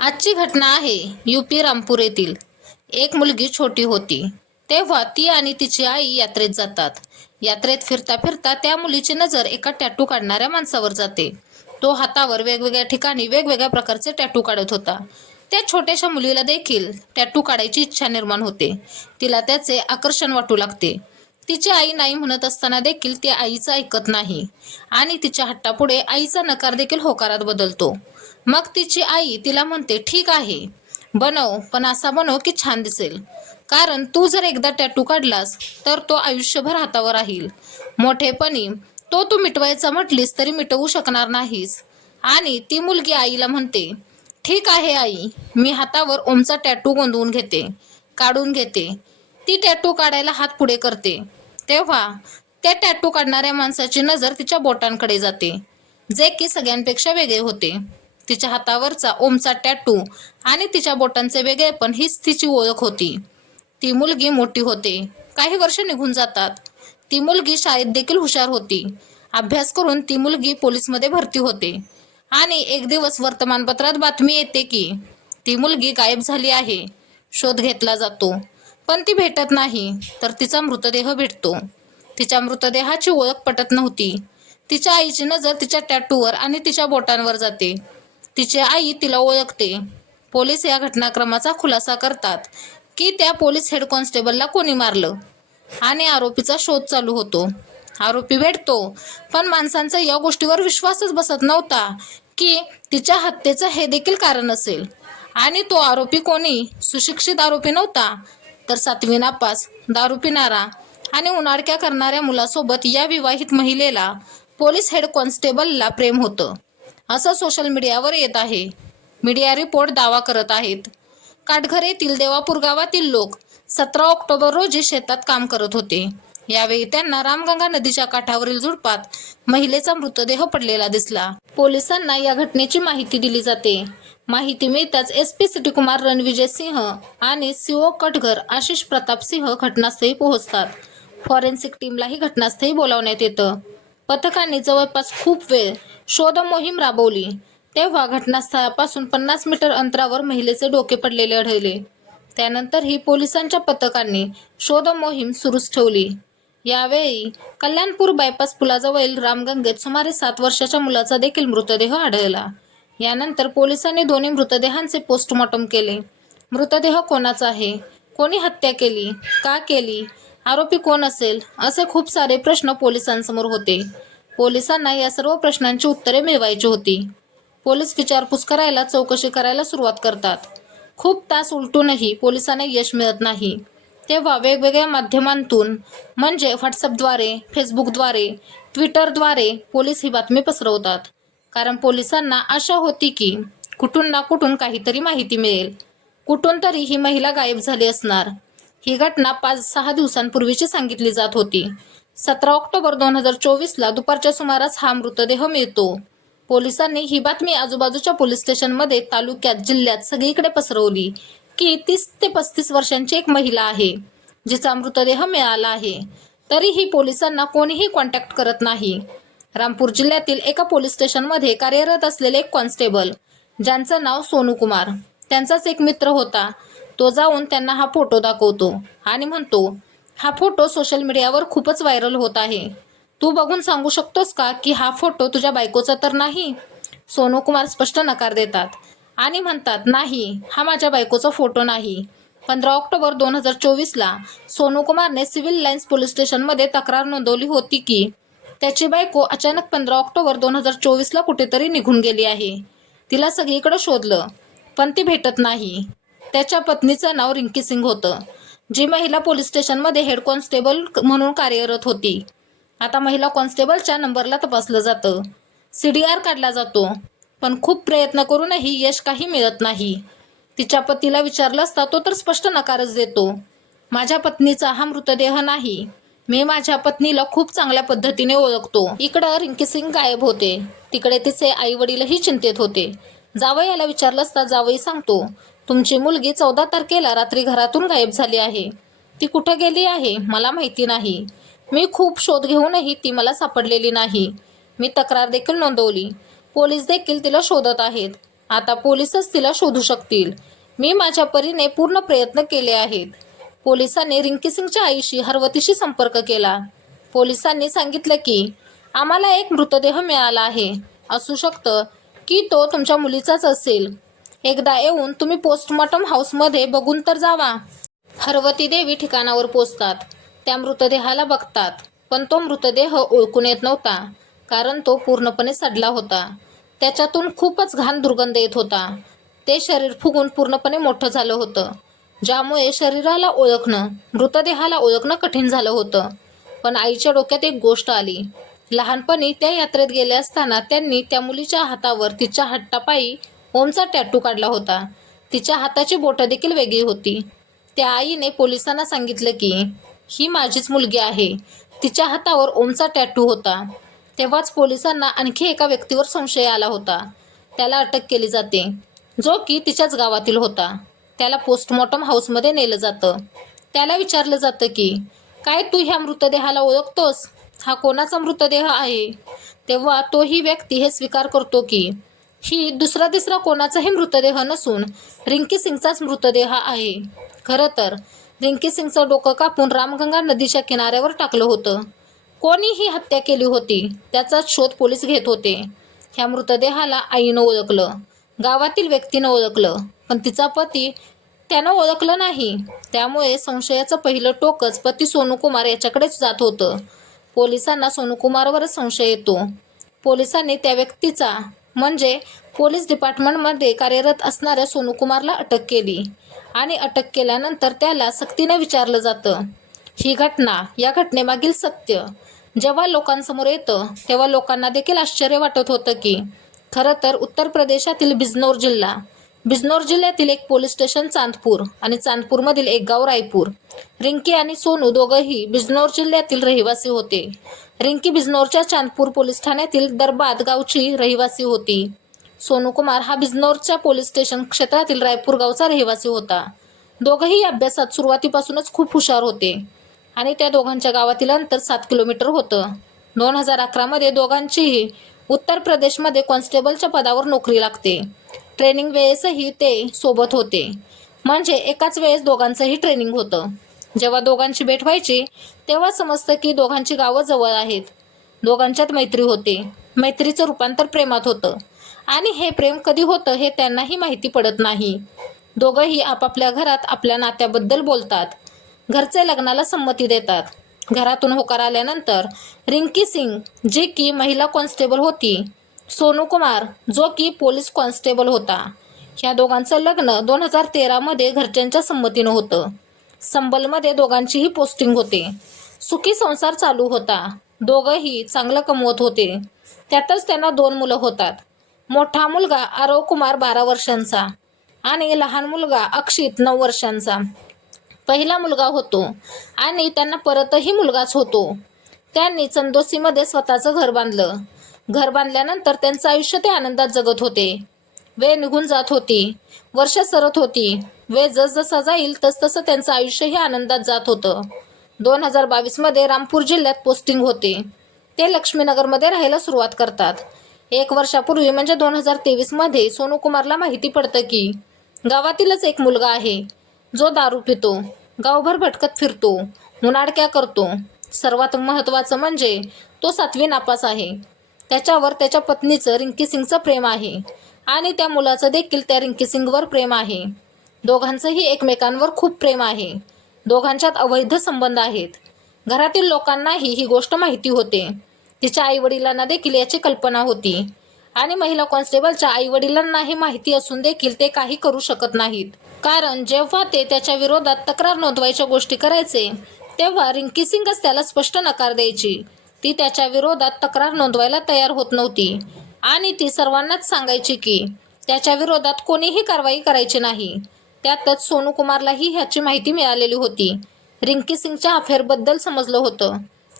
आजची घटना आहे यूपी रामपूर येथील. एक मुलगी छोटी होती तेव्हा ती आणि तिची आई यात्रेत जातात. यात्रेत फिरता फिरता त्या मुलीची नजर एका टॅटू काढणाऱ्या माणसावर जाते. तो हातावर वेगवेगळ्या ठिकाणी वेगवेगळ्या प्रकारचे टॅटू काढत होता. त्या छोट्याशा मुलीला देखील टॅटू काढायची इच्छा निर्माण होते. तिला त्याचे आकर्षण वाटू लागते. तिची आई नाही म्हणत असताना देखील ती आईचं ऐकत नाही आणि तिच्या हट्टापुढे आईचा नकार देखील होकारात बदलतो. मग तिची आई तिला म्हणते, ठीक आहे बनव, पण असा बनव की छान दिसेल. कारण तू जर एकदा टॅटू काढलास तर तो आयुष्यभर हातावर राहील. मोठेपणी तो तू मिटवायचा म्हटलीस तरी मिटवू शकणार नाहीस. आणि ती मुलगी आईला म्हणते, ठीक आहे आई, मी हातावर ओमचा टॅटू गोंदवून घेते, काढून घेते. ती टॅटू काढायला हात पुढे करते तेव्हा त्या टॅटू काढणाऱ्या माणसाची नजर तिच्या बोटांकडे जाते, जे की सगळ्यांपेक्षा वेगळे होते. तिच्या हातावरचा ओमचा टॅटू आणि तिच्या बोटांचे वेगळेपण हीच तिची ओळख होती. ती मुलगी मोठी होते. काही वर्ष निघून जातात. ती मुलगी शाळेत देखील हुशार होती. अभ्यास करून ती मुलगी पोलीसमध्ये भरती होते. आणि एक दिवस वर्तमानपत्रात बातमी येते की ती मुलगी गायब झाली आहे. शोध घेतला जातो, पण ती भेटत नाही. तर तिचा मृतदेह भेटतो. तिच्या मृतदेहाची ओळख पटत नव्हती. तिच्या आईची नजर तिच्या टॅटूवर आणि तिच्या बोटांवर जाते. तिची आई तिला ओळखते. पोलीस या घटनाक्रमाचा खुलासा करतात की त्या पोलीस हेड कॉन्स्टेबलला कोणी मारलं आणि आरोपीचा शोध चालू होतो. आरोपी भेटतो, पण माणसांचा या गोष्टीवर विश्वासच बसत नव्हता की तिच्या हत्येचं हे देखील कारण असेल. आणि तो आरोपी कोणी सुशिक्षित आरोपी नव्हता, तर 7वी नापास, दारू पिणारा आणि उनाडक्या करणाऱ्या मुलासोबत या विवाहित महिलेला पोलीस हेड कॉन्स्टेबलला प्रेम होतं, असं सोशल मीडियावर येत आहे. मीडिया रिपोर्ट दावा करत आहेत. काटघर येथील देवापूर गावातील लोक 17 ऑक्टोबर रोजी शेतात काम करत होते. यावेळी त्यांना रामगंगा नदीच्या काठावरील झुडपात महिलेचा मृतदेह पडलेला दिसला. पोलिसांना या घटनेची माहिती दिली जाते. माहिती मिळताच SP सिटी कुमार रणविजय सिंह आणि CO कटघर आशिष प्रताप सिंह घटनास्थळी पोहोचतात. फॉरेन्सिक टीमलाही घटनास्थळी बोलावण्यात येतं. पथकांनी जवळपास खूप वेळ शोध मोहीम राबवली तेव्हा घटनास्थळापासून 50 मीटर अंतरावर महिलेचे डोके पडलेले आढळले. त्यानंतरही पोलिसांच्या पथकांनी शोध मोहीम सुरूच ठेवली. यावेळी कल्याणपूर बायपास पुलाजवळील रामगंगेत सुमारे 7 वर्षाच्या मुलाचा देखील मृतदेह आढळला. यानंतर पोलिसांनी दोन्ही मृतदेहांचे पोस्टमॉर्टम केले. मृतदेह कोणाचा आहे, कोणी हत्या केली, का केली, आरोपी कोण असेल, असे खूप सारे प्रश्न पोलिसांसमोर होते. पोलिसांना या सर्व प्रश्नांची उत्तरे मिळवायची होती. पोलीस विचारपूस करायला, चौकशी करायला सुरुवात करतात. खूप तास उलटूनही पोलिसांना यश मिळत नाही. तेव्हा वेगवेगळ्या माध्यमांतून म्हणजे व्हॉट्सअपद्वारे, फेसबुकद्वारे, ट्विटरद्वारे पोलीस ही बातमी पसरवतात. कारण पोलिसांना आशा होती की कुठून ना कुठून काहीतरी माहिती मिळेल. कुठून तरी ही महिला गायब झाली असणार. ही घटना 5-6 दिवसांपूर्वीची सांगितली जात होती. 17 ऑक्टोबर 2024ला दुपारच्या सुमारास हा मृतदेह मिळतो. पोलिसांनी ही बातमी आजूबाजूच्या पोलीस स्टेशनमध्ये, तालुक्यात, जिल्ह्यात सगळीकडे पसरवली की 30 ते 35 वर्षांची एक महिला आहे जिचा मृतदेह मिळाला आहे. तरीही पोलिसांना कोणीही कॉन्टॅक्ट करत नाही. रामपूर जिल्ह्यातील एका पोलीस स्टेशनमध्ये कार्यरत असलेले एक कॉन्स्टेबल, ज्यांचं नाव सोनू कुमार, त्यांचाच एक मित्र होता. तो जाऊन त्यांना हा फोटो दाखवतो आणि म्हणतो, हा फोटो सोशल मीडियावर खूपच व्हायरल होत आहे. तू बघून सांगू शकतोस का की हा फोटो तुझ्या बायकोचा तर नाही? सोनू कुमार स्पष्ट नकार देतात आणि म्हणतात, नाही, हा माझ्या बायकोचा फोटो नाही. 15 ऑक्टोबर 2024ला सोनू कुमारने सिव्हिल लाईन्स पोलीस स्टेशनमध्ये तक्रार नोंदवली होती की त्याची बायको अचानक 15 ऑक्टोबर 2024ला कुठेतरी निघून गेली आहे. तिला सगळीकडे शोधलं, पण ती भेटत नाही. त्याच्या पत्नीचं नाव रिंकी सिंग होतं, जी महिला पोलीस स्टेशनमध्ये हेड कॉन्स्टेबल म्हणून कार्यरत होती. आता महिला कॉन्स्टेबलच्या नंबरला तपासलं जातं. CDR काढला जातो, पण खूप प्रयत्न करूनही यश काही मिळत नाही. तिच्या पतीला विचारलं असता तो तर स्पष्ट नकारच देतो. माझ्या पत्नीचा हा मृतदेह नाही. मी माझ्या पत्नीला खूप चांगल्या पद्धतीने ओळखतो. इकडं रिंकी सिंग गायब होते, तिकडे तिचे आई वडीलही चिंतेत होते. जावयाला विचारलं असता जावई सांगतो, तुमची मुलगी 14 तारखेला रात्री घरातून गायब झाली आहे. ती कुठे गेली आहे मला माहिती नाही. मी खूप शोध घेऊनही ती मला सापडलेली नाही. मी तक्रार देखील नोंदवली. पोलीस देखील तिला शोधत आहेत. आता पोलिसच तिला शोधू शकतील. मी माझ्या परीने पूर्ण प्रयत्न केले आहेत. पोलिसांनी रिंकी सिंगच्या आईशी हरवतीशी संपर्क केला. पोलिसांनी सांगितलं की आम्हाला एक मृतदेह मिळाला आहे. असू शकतं की तो तुमच्या मुलीचाच असेल. एकदा येऊन तुम्ही पोस्टमॉर्टम हाऊसमध्ये बघून तर जावा. हरवती देवी ठिकाणावर पोचतात. त्या मृतदेहाला बघतात, पण तो मृतदेह ओळखून येत नव्हता, कारण तो पूर्णपणे सडला होता. त्याच्यातून खूपच घाण दुर्गंध येत होता. ते शरीर फुगून पूर्णपणे मोठं झालं होतं, ज्यामुळे शरीराला ओळखणं, मृतदेहाला ओळखणं कठीण झालं होतं. पण आईच्या डोक्यात एक गोष्ट आली. लहानपणी त्या यात्रेत गेले असताना त्यांनी त्या मुलीच्या हातावर तिच्या हट्टापायी ओमचा टॅटू काढला होता. तिच्या हाताची बोटं देखील वेगळी होती. त्या आईने पोलिसांना सांगितलं की ही माझीच मुलगी आहे. तिच्या हातावर ओमचा टॅटू होता. तेव्हाच पोलिसांना आणखी एका व्यक्तीवर संशय आला होता. त्याला अटक केली जाते, जो की तिच्याच गावातील होता. त्याला पोस्टमॉर्टम हाऊसमध्ये नेलं जातं. त्याला विचारलं जातं की काय तू ह्या मृतदेहाला ओळखतोस? हा कोणाचा मृतदेह आहे? तेव्हा तोही व्यक्ती हे स्वीकार करतो की ही दुसरा तिसरा कोणाचाही मृतदेह नसून रिंकी सिंगचाच मृतदेह आहे. खरं तर रिंकी सिंगचं डोकं कापून रामगंगा नदीच्या किनाऱ्यावर टाकलं होतं. कोणी ही हत्या केली होती त्याचाच शोध पोलीस घेत होते. ह्या मृतदेहाला आईनं ओळखलं, गावातील व्यक्तीनं ओळखलं, पण तिचा पती त्यानं ओळखलं नाही. त्यामुळे संशयाचं पहिलं टोकच पती सोनू कुमार याच्याकडेच जात होतं. पोलिसांना सोनू कुमारवरच संशय येतो. पोलिसांनी त्या व्यक्तीचा म्हणजे पोलीस डिपार्टमेंटमध्ये कार्यरत असणाऱ्या सोनू कुमारला अटक केली आणि अटक केल्यानंतर त्याला सक्तीनं विचारलं जातं ही घटना, या घटनेमागील सत्य. जेव्हा लोकांसमोर येतं तेव्हा लोकांना देखील आश्चर्य वाटत होतं की खरं तर उत्तर प्रदेशातील बिजनौर जिल्ह्यातील एक पोलीस स्टेशन चांदपूर आणि चांदपूरमधील एक गाव रायपूर. रिंकी आणि सोनू दोघंही बिजनौर जिल्ह्यातील रहिवासी होते. रिंकी बिजनौरच्या चांदपूर पोलीस ठाण्यातील दरबाद गावची रहिवासी होती. सोनू कुमार हा बिजनौरच्या पोलीस स्टेशन क्षेत्रातील रायपूर गावचा रहिवासी होता. दोघंही अभ्यासात सुरुवातीपासूनच खूप हुशार होते आणि त्या दोघांच्या गावातील अंतर 7 किलोमीटर होतं. 2011 मध्ये दोघांचीही उत्तर प्रदेशमध्ये कॉन्स्टेबलच्या पदावर नोकरी लागते. ट्रेनिंग वेळेसही ते सोबत होते, म्हणजे एकाच वेळेस दोघांचंही ट्रेनिंग होतं. जेव्हा दोघांची भेट व्हायची तेव्हा समजतं की दोघांची गावं जवळ आहेत. दोघांच्यात मैत्री होते. मैत्रीचं रूपांतर प्रेमात होतं आणि हे प्रेम कधी होतं हे त्यांनाही माहिती पडत नाही. दोघंही आपापल्या घरात आपल्या नात्याबद्दल बोलतात. घरचे लग्नाला संमती देतात. घरातून होकार आल्यानंतर रिंकी सिंग, जी की महिला कॉन्स्टेबल होती, सोनू कुमार, जो की पोलीस कॉन्स्टेबल होता, ह्या दोघांचं लग्न 2013 मध्ये घरच्यांच्या संमतीनं होतं. संबलमध्ये दोघांचीही पोस्टिंग होते. सुखी संसार चालू होता. दोघंही चांगलं कमवत होते. त्यातच त्यांना 2 मुलं होतात. मोठा मुलगा आरव कुमार 12 वर्षांचा आणि लहान मुलगा अक्षित 9 वर्षांचा. पहिला मुलगा होतो आणि त्यांना परतही मुलगाच होतो. त्यांनी चंदोसीमध्ये स्वतःचं घर बांधलं. घर बांधल्यानंतर त्यांचं आयुष्य ते आनंदात जगत होते. वेळ निघून जात होती, वर्ष सरत होती. वेळ जसजसा जाईल तसतसं त्यांचं आयुष्यही आनंदात जात होतं. 2022 मध्ये रामपूर जिल्ह्यात पोस्टिंग होते. ते लक्ष्मीनगरमध्ये राहायला सुरुवात करतात. 1 वर्षापूर्वी म्हणजे 2023 मध्ये सोनू कुमारला माहिती पडतं की गावातीलच एक मुलगा आहे जो दारू पितो, गावभर भटकत फिरतो, मुनाडक्या करतो. सर्वात महत्त्वाचं म्हणजे तो 7वी नापास आहे. त्याच्यावर त्याच्या पत्नीचं रिंकी सिंगचं प्रेम आहे आणि त्या मुलाचं देखील त्या रिंकी सिंगवर प्रेम आहे. दोघांचंही एकमेकांवर खूप प्रेम आहे. दोघांच्यात अवैध संबंध आहेत. घरातील लोकांनाही ही गोष्ट माहिती होते. तिच्या आईवडिलांना देखील याची कल्पना होती आणि महिला कॉन्स्टेबलच्या आईवडिलांना हे माहिती असून देखील ते काही करू शकत नाहीत. कारण जेव्हा ते त्याच्या विरोधात तक्रार नोंदवायच्या गोष्टी करायचे तेव्हा रिंकी सिंगच त्याला स्पष्ट नकार द्यायची. ती त्याच्या विरोधात तक्रार नोंदवायला तयार होत नव्हती आणि ती सर्वांनाच सांगायची की त्याच्या विरोधात कोणीही कारवाई करायची नाही. त्यातच सोनू कुमारलाही ह्याची माहिती मिळालेली होती. रिंकी सिंगच्या अफेअरबद्दल समजलं होतं.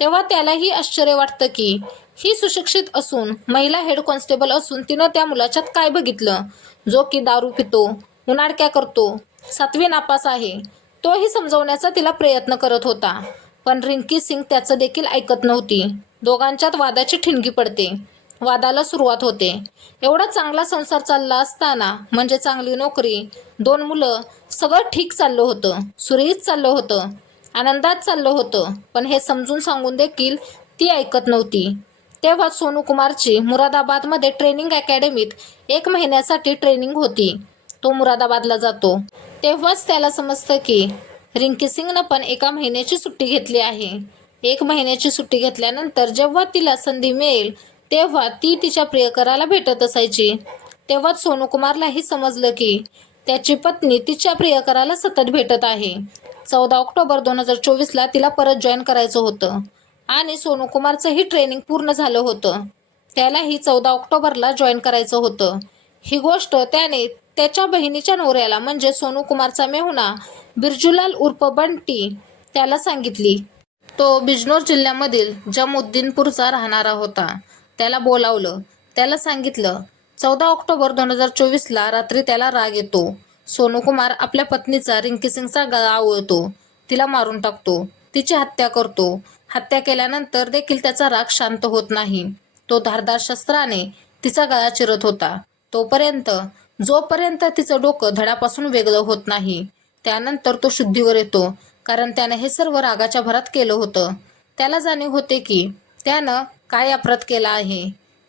तेव्हा त्यालाही आश्चर्य वाटतं की ही सुशिक्षित असून, महिला हेड कॉन्स्टेबल असून तिनं त्या मुलाच्यात काय बघितलं, जो की दारू पितो, उनाडक्या करतो, 7वी नापास आहे. तोही समजवण्याचा तिला प्रयत्न करत होता, पण रिंकी सिंग त्याचं देखील ऐकत नव्हती. दोघांच्यात वादाची ठिणगी पडते. वादाला सुरुवात होते. एवढा चांगला संसार चालला असताना, म्हणजे चांगली नोकरी, 2 मुलं, सगळं ठीक चाललं होतं, सुरळीत चाललं होतं, आनंदात चाललं होतं. पण हे समजून सांगून देखील ती ऐकत नव्हती. तेव्हा सोनू कुमारची मुरादाबादमध्ये ट्रेनिंग अकॅडमीत 1 महिन्यासाठी ट्रेनिंग होती. तो मुरादाबादला जातो. तेव्हाच त्याला समजतं की रिंकी सिंगनं पण 1 महिन्याची सुट्टी घेतली आहे. 1 महिन्याची सुट्टी घेतल्यानंतर जेव्हा तिला संधी मिळेल तेव्हा ती तिच्या प्रियकराला भेटत असायची. तेव्हाच सोनू कुमारलाही समजलं की त्याची पत्नी तिच्या प्रियकराला सतत भेटत आहे. 14 ऑक्टोबर 2024ला तिला परत जॉईन करायचं होतं आणि सोनू कुमारचंही ट्रेनिंग पूर्ण झालं होतं. त्यालाही 14 ऑक्टोबरला जॉईन करायचं होतं. ही गोष्ट त्याने त्याच्या बहिणीच्या नवऱ्याला म्हणजे सोनू कुमारचा मेहुणा बिरजूलाल उर्फ बंटी त्याला सांगितली. तो बिजनोर जिल्ह्यामधील जमउद्दीनपूरचा राहणारा होता. त्याला बोलावलं. त्याला सांगितलं. 14 ऑक्टोबर 2024ला रात्री त्याला राग येतो. सोनू कुमार आपल्या पत्नीचा रिंकी सिंगचा गळा आवळतो, तिला मारून टाकतो, तिची हत्या करतो. हत्या केल्यानंतर देखील त्याचा राग शांत होत नाही. तो धारदार शस्त्राने तिचा गळा चिरत होता जोपर्यंत तिचं डोकं धडापासून वेगळं होत नाही. त्यानंतर तो शुद्धीवर येतो, कारण त्याने हे सर्व रागाच्या भरात केलं होतं. त्याला जाणीव होते की त्यानं काय अपराध केला आहे.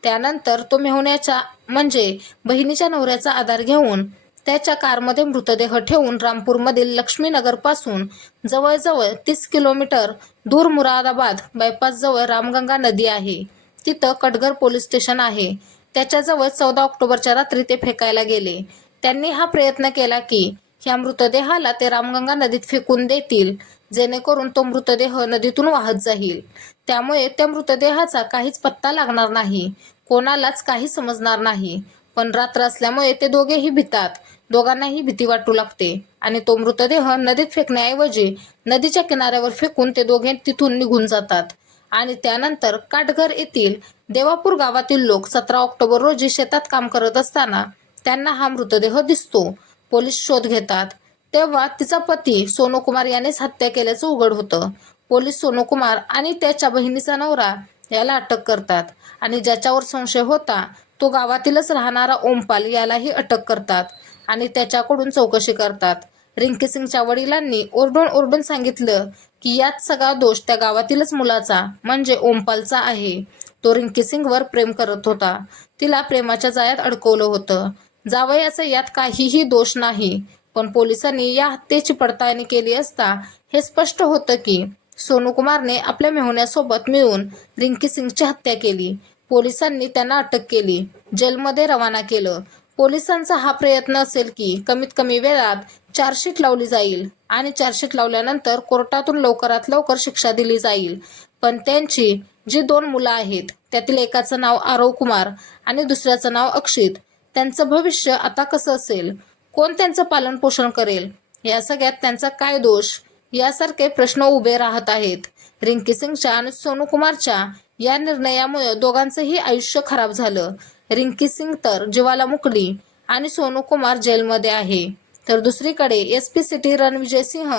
त्यानंतर तो मेहुण्याच्या म्हणजे बहिणीच्या नवऱ्याचा आधार घेऊन त्याच्या कारमध्ये मृतदेह ठेवून रामपूरमधील लक्ष्मीनगरपासून जवळजवळ 30 किलोमीटर दूर मुरादाबाद बायपासजवळ रामगंगा नदी आहे, तिथं कटघर पोलीस स्टेशन आहे, त्याच्याजवळ 14 ऑक्टोबरच्या रात्री ते फेकायला गेले. त्यांनी हा प्रयत्न केला की ह्या मृतदेहाला ते रामगंगा नदीत फेकून देतील, जेणेकरून तो मृतदेह नदीतून वाहत जाईल. त्यामुळे त्या मृतदेहाचा काहीच पत्ता लागणार नाही, कोणालाच काही समजणार नाही. पण रात्र असल्यामुळे ते दोघेही भितात. दोघांनाही भीती वाटू लागते आणि तो मृतदेह नदीत फेकण्याऐवजी नदीच्या किनाऱ्यावर फेकून ते दोघे तिथून निघून जातात. आणि त्यानंतर काटघर येथील देवापूर गावातील लोक 17 ऑक्टोबर रोजी शेतात काम करत असताना त्यांना हा मृतदेह दिसतो. पोलीस शोध घेतात. तेव्हा तिचा पती सोनू कुमार यानेच हत्या केल्याचं उघड होतं. पोलीस सोनू कुमार आणि त्याच्या बहिणीचा नवरा याला अटक करतात आणि ज्याच्यावर संशय होता तो गावातीलच राहणारा ओमपाल यालाही अटक करतात आणि त्याच्याकडून चौकशी करतात. रिंकी सिंगच्या वडिलांनी ओरडून सांगितलं की यात सगळा दोष त्या गावातीलच मुलाचा म्हणजे ओमपालचा आहे. तो रिंकी सिंगवर प्रेम करत होता, तिला प्रेमाच्या जाळ्यात अडकवलं होतं. जावयाचा यात काहीही दोष नाही. पण पोलिसांनी या हत्येची पडताळणी केली असता हे स्पष्ट होतं की सोनू कुमारने आपल्या मेहुण्यासोबत मिळून रिंकी सिंगची हत्या केली. पोलिसांनी त्यांना अटक केली, जेलमध्ये रवाना केलं. पोलिसांचा हा प्रयत्न असेल की कमीत कमी वेळात चार्जशीट लावली जाईल आणि चार्जशीट लावल्यानंतर कोर्टातून लवकरात लवकर शिक्षा दिली जाईल. पण त्यांची जी 2 मुलं आहेत त्यातील एकाचं नाव आरव कुमार आणि दुसऱ्याचं नाव अक्षित, त्यांचं भविष्य आता कसं असेल, कोण त्यांचं पालन पोषण करेल, या सगळ्यात त्यांचा काय दोष, यासारखे प्रश्न उभे राहत आहेत. रिंकी सिंगच्या आणि सोनू कुमारच्या या निर्णयामुळे दोघांचंही आयुष्य खराब झालं. रिंकी सिंग तर जीवाला मुकली आणि सोनू कुमार जेलमध्ये आहे. तर दुसरीकडे SP सिटी रणविजय सिंह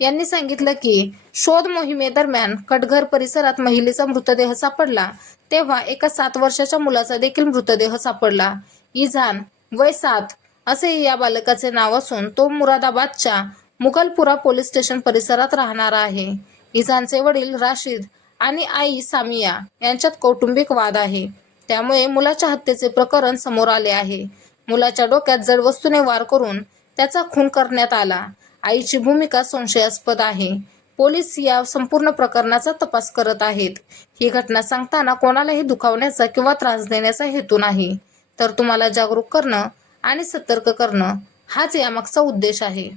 यांनी सांगितलं की शोध मोहिमेदरम्यान कटघर परिसरात महिलेचा मृतदेह सापडला, तेव्हा एका 7 वर्षाच्या मुलाचा देखील मृतदेह सापडला. इझान वय 7 असे या बालकाचे नाव असून तो मुरादाबादच्या मुघलपुरा पोलीस स्टेशन परिसरात राहणारा आहे. इझानचे वडील राशीद आणि आई सामिया यांच्यात कौटुंबिक वाद आहे, त्यामुळे मुलाच्या हत्येचे प्रकरण समोर आले आहे. मुलाच्या डोक्यात जड वस्तूने वार करून त्याचा खून करण्यात आला. आईची भूमिका संशयास्पद आहे. पोलीस या संपूर्ण प्रकरणाचा तपास करत आहेत. ही घटना सांगताना कोणालाही दुखावण्याचा किंवा त्रास देण्याचा हेतू नाही, तर तुम्हाला जागरूक करणं आणि सतर्क करणं हाच यामागचा उद्देश आहे.